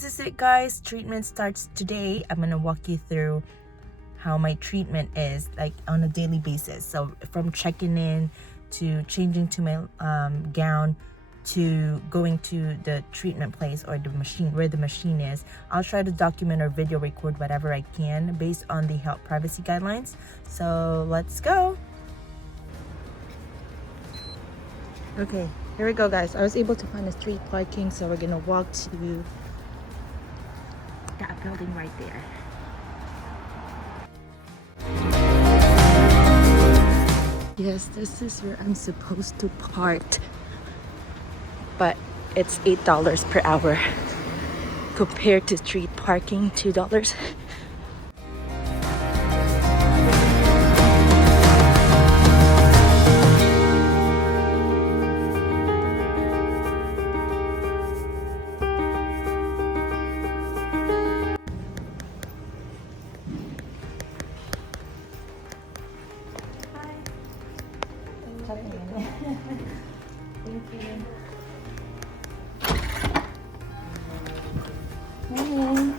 this is it, guys. Treatment starts today. I'm gonna walk you through how my treatment is like on a daily basis. So from checking in to changing to my gown to going to the treatment place or the machine where the machine is. I'll try to document or video record whatever I can based on the health privacy guidelines. So let's go. Okay, here we go, guys. I was able to find a street parking, so we're gonna walk to that building right there. Yes, this is where I'm supposed to park, but it's $8 per hour compared to street parking, $2. Thank you. Morning.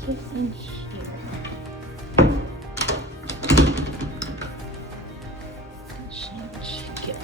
Just in here. Change gifts.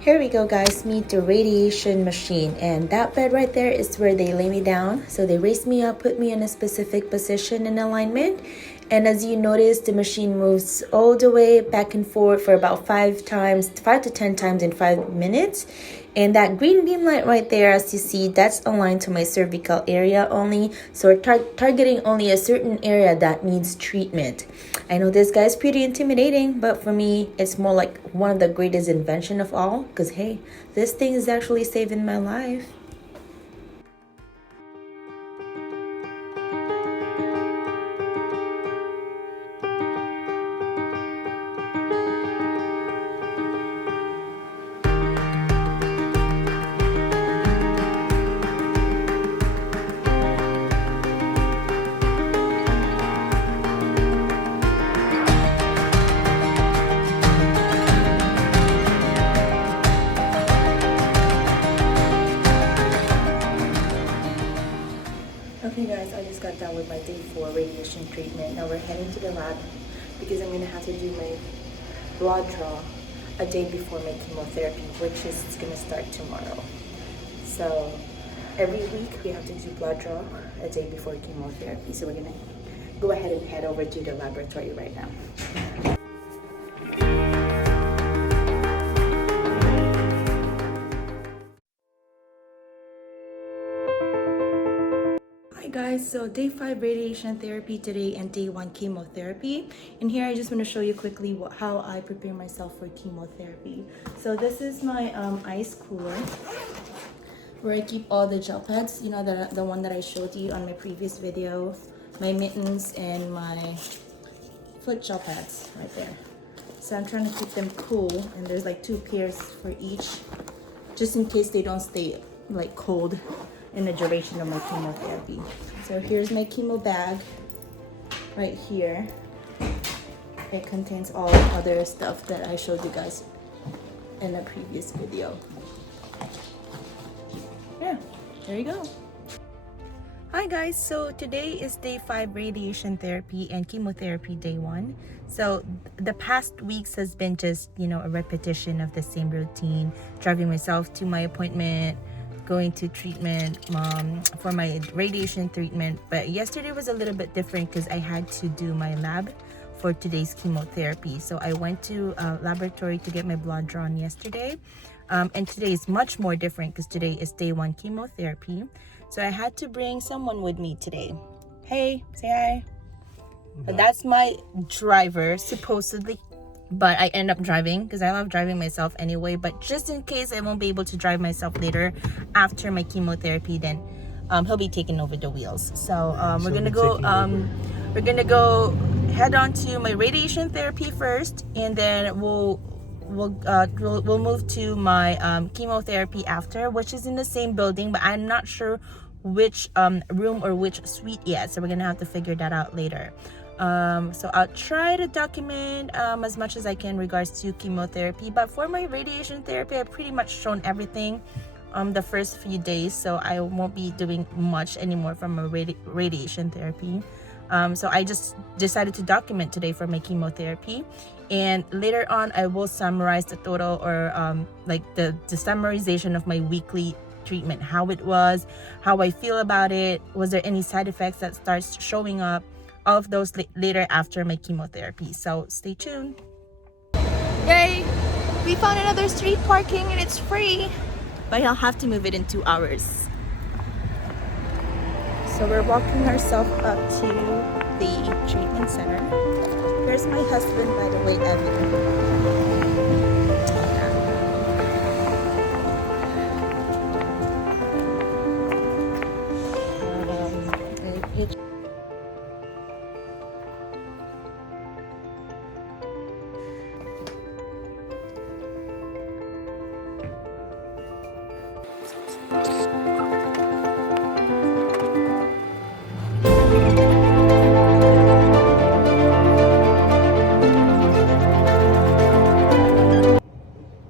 Here we go, guys. Meet the radiation machine, and that bed right there is where they lay me down. So they raise me up, put me in a specific position and alignment, and as you notice, the machine moves all the way back and forth for about 5 to 10 times in 5 minutes. And that green beam light right there, as you see, that's aligned to my cervical area only. So we're targeting only a certain area that needs treatment. I know this guy's pretty intimidating, but for me, it's more like one of the greatest invention of all. Because hey, this thing is actually saving my life. Okay guys, I just got done with my day 4 radiation treatment. Now we're heading to the lab because I'm going to have to do my blood draw a day before my chemotherapy, which is going to start tomorrow. So every week we have to do blood draw a day before chemotherapy. So we're going to go ahead and head over to the laboratory right now. Guys, so day 5 radiation therapy today and day 1 chemotherapy. And here I just want to show you quickly how I prepare myself for chemotherapy. So this is my ice cooler where I keep all the gel pads, you know, the one that I showed you on my previous video, my mittens and my foot gel pads right there. So I'm trying to keep them cool, and there's like 2 pairs for each, just in case they don't stay like cold in the duration of my chemotherapy. So here's my chemo bag right here. It contains all other stuff that I showed you guys in a previous video. Yeah, there you go. Hi guys, so today is day 5 radiation therapy and chemotherapy day 1. So the past weeks has been just, you know, a repetition of the same routine, driving myself to my appointment, going to treatment for my radiation treatment. But yesterday was a little bit different because I had to do my lab for today's chemotherapy. So I went to a laboratory to get my blood drawn yesterday, and today is much more different because today is day 1 chemotherapy. So I had to bring someone with me today. Hey, say hi. That's my driver, supposedly. But I end up driving because I love driving myself anyway. But just in case I won't be able to drive myself later after my chemotherapy, then he'll be taking over the wheels. So we're gonna go head on to my radiation therapy first, and then we'll move to my chemotherapy after, which is in the same building, but I'm not sure which room or which suite yet. So we're gonna have to figure that out later. So I'll try to document as much as I can in regards to chemotherapy, but for my radiation therapy I've pretty much shown everything the first few days, so I won't be doing much anymore from a radiation therapy. So I just decided to document today for my chemotherapy, and later on I will summarize the total, or like the summarization of my weekly treatment, how it was, how I feel about it, was there any side effects that starts showing up, all of those later after my chemotherapy. So stay tuned. Yay! We found another street parking and it's free, but I'll have to move it in 2 hours. So we're walking ourselves up to the treatment center. Here's my husband, by the way, Evan.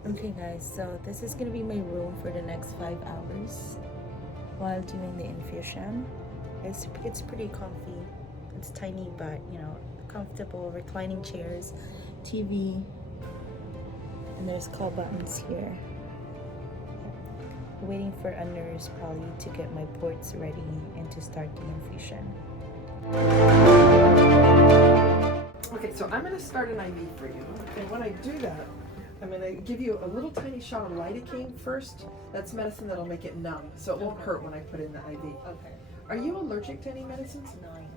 Okay guys, so this is gonna be my room for the next 5 hours while doing the infusion. It's pretty comfy. It's tiny, but you know, comfortable. Reclining chairs, TV, and there's call buttons here. Waiting for a nurse probably to get my ports ready and to start the infusion. Okay, so I'm going to start an IV for you. And when I do that, I'm going to give you a little tiny shot of lidocaine first. That's medicine that'll make it numb, so it won't hurt when I put in the IV. Okay. Are you allergic to any medicines? No, I'm not.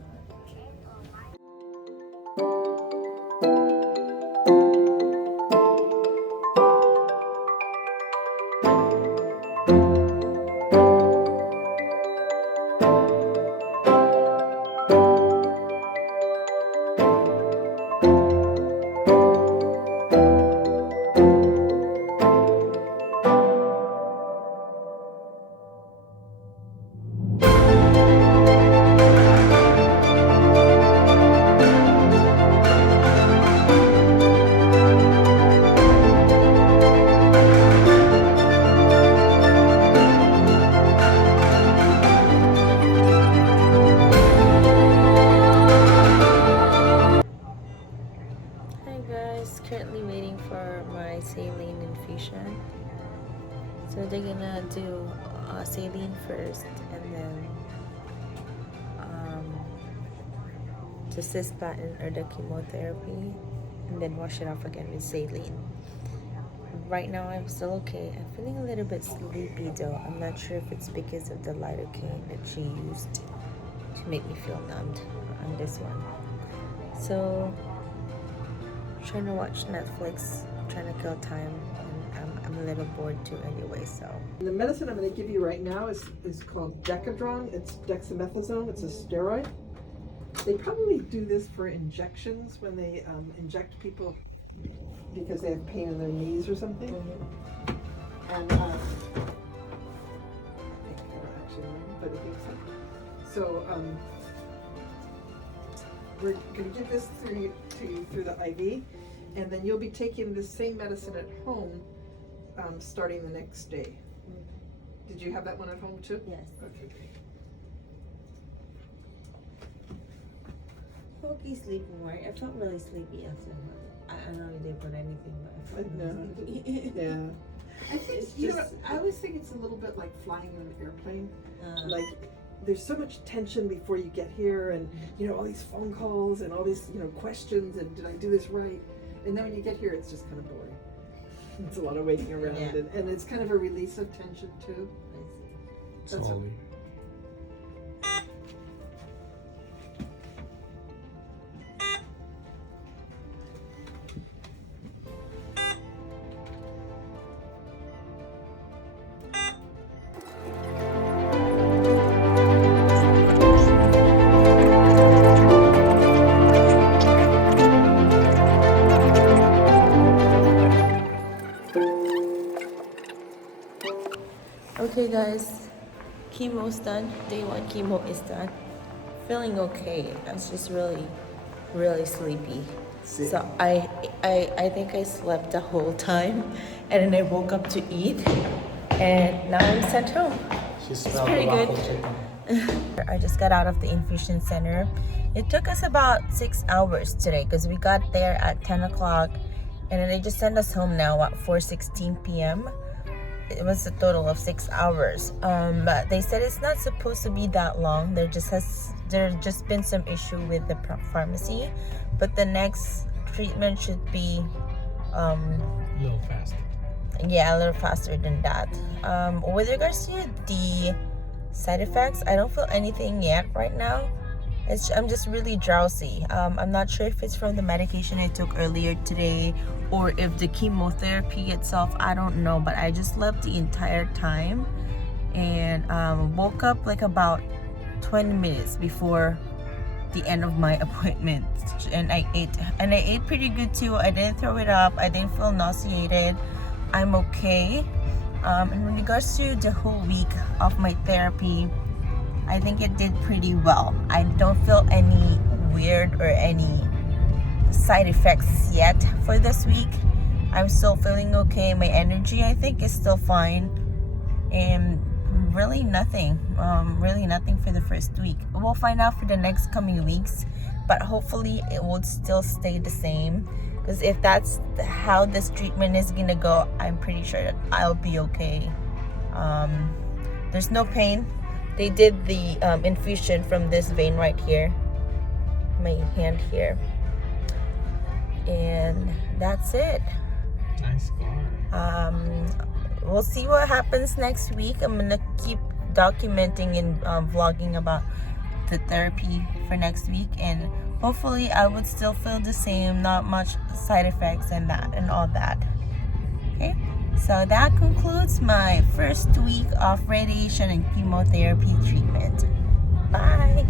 Hi guys, currently waiting for my saline infusion. So they're gonna do saline first, and then the cisplatin or the chemotherapy, and then wash it off again with saline. Right now I'm still okay. I'm feeling a little bit sleepy though. I'm not sure if it's because of the lidocaine that she used to make me feel numbed on this one. So trying to watch Netflix, trying to kill time, and I'm a little bored too anyway, so. The medicine I'm going to give you right now is called Decadron. It's dexamethasone. It's a steroid. They probably do this for injections when they inject people because they have pain in their knees or something. Mm-hmm. And I don't actually know, but I think so. So we're going to give this to you through the IV, and then you'll be taking the same medicine at home starting the next day. Did you have that one at home too? Yes. Okay. I hope he's sleeping right. I felt really sleepy after that. I know you didn't put anything, but I felt really sleepy. Yeah. I think It's you know, just- I always think it's a little bit like flying on an airplane. Like there's so much tension before you get here, and you know, all these phone calls and all these, you know, questions, and did I do this right? And then when you get here, it's just kind of boring. It's a lot of waiting around, Yeah. and it's kind of a release of tension too. That's Okay, guys, chemo's done. Day 1 chemo is done. Feeling okay. I was just really sleepy. So I think I slept the whole time, and then I woke up to eat, and now I'm sent home. It's pretty good. I just got out of the infusion center. It took us about 6 hours today because we got there at 10 o'clock, and then they just sent us home now at 4:16 p.m. It was a total of 6 hours. But they said it's not supposed to be that long. There just been some issue with the pharmacy, but the next treatment should be A little faster. yeah, a little faster than that. With regards to the side effects, I don't feel anything yet right now. I'm just really drowsy. I'm not sure if it's from the medication I took earlier today or if the chemotherapy itself. I don't know, but I just slept the entire time and woke up like about 20 minutes before the end of my appointment, and I ate pretty good too. I didn't throw it up. I didn't feel nauseated. I'm okay. In regards to the whole week of my therapy, I think it did pretty well. I don't feel any weird or any side effects yet for this week. I'm still feeling okay. My energy, I think, is still fine, and really nothing for the first week. We'll find out for the next coming weeks, but hopefully it will still stay the same, because if that's how this treatment is gonna go, I'm pretty sure that I'll be okay. There's no pain. They did the infusion from this vein right here, my hand here, and that's it. Nice car. We'll see what happens next week. I'm gonna keep documenting and vlogging about the therapy for next week, and hopefully I would still feel the same, not much side effects and that and all that. Okay, so that concludes my first week of radiation and chemotherapy treatment. Bye.